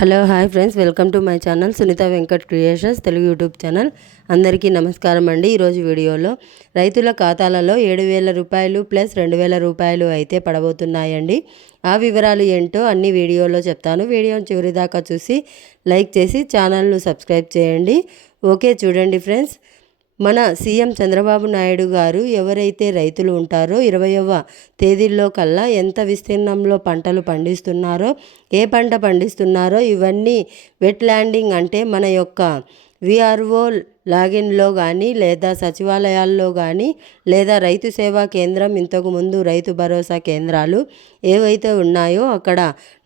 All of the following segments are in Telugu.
Hello hi friends, welcome to my channel Sunitha Venkat creations Telugu YouTube channel. అందరికీ నమస్కారం అండి. ఈరోజు వీడియోలో రైతుల ఖాతాలలో 7,000 రూపాయలు ప్లస్ 2,000 రూపాయలు అయితే పడబోతున్నాయండి. ఆ వివరాలు ఏంటో అన్ని వీడియోలో చెప్తాను. వీడియోని చివరి దాకా చూసి లైక్ చేసి ఛానల్ను సబ్స్క్రైబ్ చేయండి. ఓకే, చూడండి ఫ్రెండ్స్, మన సీఎం చంద్రబాబు నాయుడు గారు ఎవరైతే రైతులు ఉంటారో 20వ తేదీల్లో కల్లా ఎంత విస్తీర్ణంలో పంటలు పండిస్తున్నారో, ఏ పంట పండిస్తున్నారో ఇవన్నీ వెట్ ల్యాండింగ్ అంటే మన యొక్క విఆర్ఓ లాగిన్లో కానీ లేదా సచివాలయాల్లో కానీ లేదా రైతు సేవా కేంద్రం, ఇంతకుముందు రైతు భరోసా కేంద్రాలు ఏవైతే ఉన్నాయో అక్కడ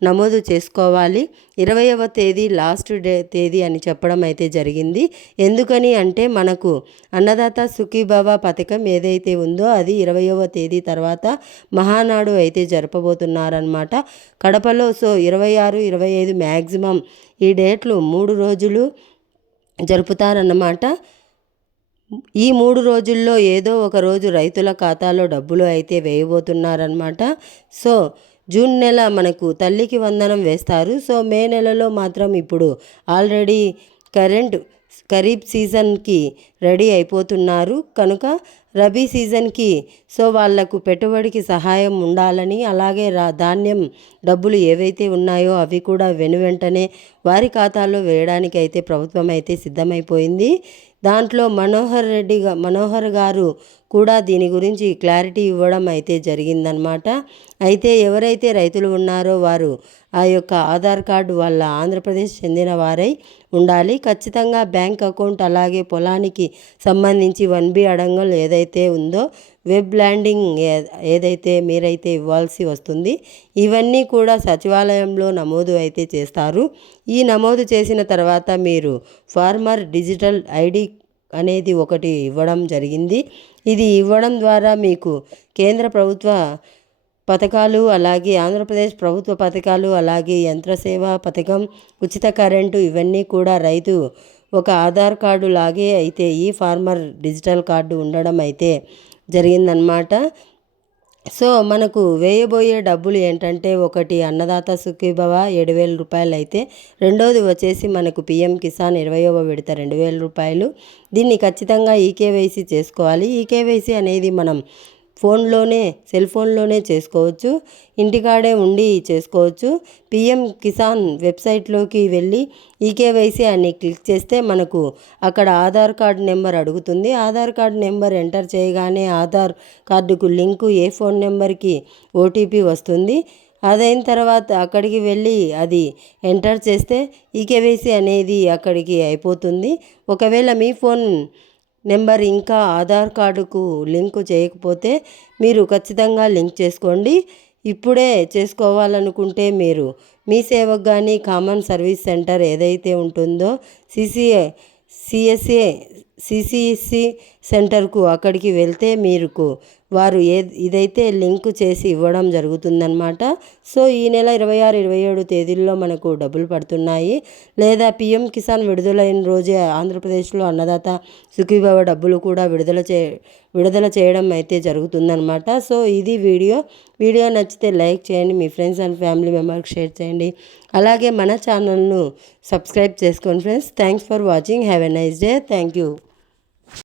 నమోదు చేసుకోవాలి. 20వ తేదీ లాస్ట్ తేదీ అని చెప్పడం అయితే జరిగింది. ఎందుకని అంటే మనకు అన్నదాత సుఖీభవ పథకం ఏదైతే ఉందో అది 20వ తేదీ తర్వాత మహానాడు అయితే జరపబోతున్నారనమాట కడపలో. సో 26, 25 మ్యాక్సిమం ఈ డేట్లు 3 రోజులు జరుపుతారన్నమాట. ఈ 3 రోజుల్లో ఏదో ఒక రోజు రైతుల ఖాతాలో డబ్బులు అయితే వేయబోతున్నారన్నమాట. సో జూన్ నెల మనకు తల్లికి వందనం వేస్తారు. సో మే నెలలో మాత్రం ఇప్పుడు ఆల్రెడీ ఖరీఫ్ సీజన్కి రెడీ అయిపోతున్నారు కనుక రబీ సీజన్కి సో వాళ్లకు పెట్టుబడికి సహాయం ఉండాలని, అలాగే ధాన్యం డబ్బులు ఏవైతే ఉన్నాయో అవి కూడా వెనువెంటనే వారి ఖాతాలో వేయడానికి అయితే ప్రభుత్వం అయితే సిద్ధమైపోయింది. దాంట్లో మనోహర్ గారు కూడా దీని గురించి క్లారిటీ ఇవ్వడం అయితే జరిగిందనమాట. అయితే ఎవరైతే రైతులు ఉన్నారో వారు ఆ యొక్క ఆధార్ కార్డు వాళ్ళ ఆంధ్రప్రదేశ్ చెందిన వారై ఉండాలి. ఖచ్చితంగా బ్యాంక్ అకౌంట్, అలాగే పొలానికి సంబంధించి 1B అడంగల్ ఏదైతే ఉందో వెబ్ ల్యాండింగ్ ఏదైతే మీరైతే ఇవ్వాల్సి వస్తుంది. ఇవన్నీ కూడా సచివాలయంలో నమోదు అయితే చేస్తారు. ఈ నమోదు చేసిన తర్వాత మీరు ఫార్మర్ డిజిటల్ ఐడి అనేది ఒకటి ఇవ్వడం జరిగింది. ఇది ఇవ్వడం ద్వారా మీకు కేంద్ర ప్రభుత్వ పథకాలు, అలాగే ఆంధ్రప్రదేశ్ ప్రభుత్వ పథకాలు, అలాగే యంత్రసేవ పథకం, ఉచిత కరెంటు ఇవన్నీ కూడా రైతు ఒక ఆధార్ కార్డు లాగే అయితే ఈ ఫార్మర్ డిజిటల్ కార్డు ఉండడం అయితే జరిగిందనమాట. సో మనకు వేయబోయే డబ్బులు ఏంటంటే, ఒకటి అన్నదాత సుఖీభవ 7,000 రూపాయలు అయితే, రెండోది వచ్చేసి మనకు పిఎం కిసాన్ 20వ విడత 2,000 రూపాయలు. దీన్ని ఖచ్చితంగా ఈకేవైసీ చేసుకోవాలి. ఈకేవైసీ అనేది మనం సెల్ ఫోన్లోనే చేసుకోవచ్చు, ఇంటికాడే ఉండి చేసుకోవచ్చు. పిఎం కిసాన్ వెబ్సైట్లోకి వెళ్ళి ఈకేవైసీ అని క్లిక్ చేస్తే మనకు అక్కడ ఆధార్ కార్డు నెంబర్ అడుగుతుంది. ఆధార్ కార్డు నెంబర్ ఎంటర్ చేయగానే ఆధార్ కార్డుకు లింకు, ఏ ఫోన్ నెంబర్కి ఓటీపీ వస్తుంది. అదైన తర్వాత అక్కడికి వెళ్ళి అది ఎంటర్ చేస్తే ఈకేవైసీ అనేది అక్కడికి అయిపోతుంది. ఒకవేళ మీ ఫోన్ నెంబర్ ఇంకా ఆధార్ కార్డుకు లింకు చేయకపోతే మీరు ఖచ్చితంగా లింక్ చేసుకోండి. ఇప్పుడే చేసుకోవాలనుకుంటే మీరు మీ సేవకు కానీ కామన్ సర్వీస్ సెంటర్ ఏదైతే ఉంటుందో సిసిసి సెంటర్కు అక్కడికి వెళ్తే వారు ఇదైతే లింక్ చేసి ఇవ్వడం జరుగుతుందన్నమాట. సో ఈ నెల 26, 27 తేదీల్లో మనకు డబ్బులు పడుతున్నాయి. లేదా పిఎం కిసాన్ విడుదలైన రోజే ఆంధ్రప్రదేశ్లో అన్నదాత సుఖీభవ డబ్బులు కూడా విడుదల చేయడం అయితే జరుగుతుందన్నమాట. సో ఇది వీడియో నచ్చితే లైక్ చేయండి, మీ ఫ్రెండ్స్ అండ్ ఫ్యామిలీ మెంబర్కి షేర్ చేయండి, అలాగే మన ఛానల్ను సబ్స్క్రైబ్ చేసుకోండి friends. Thanks for watching. Have a nice day. Thank you.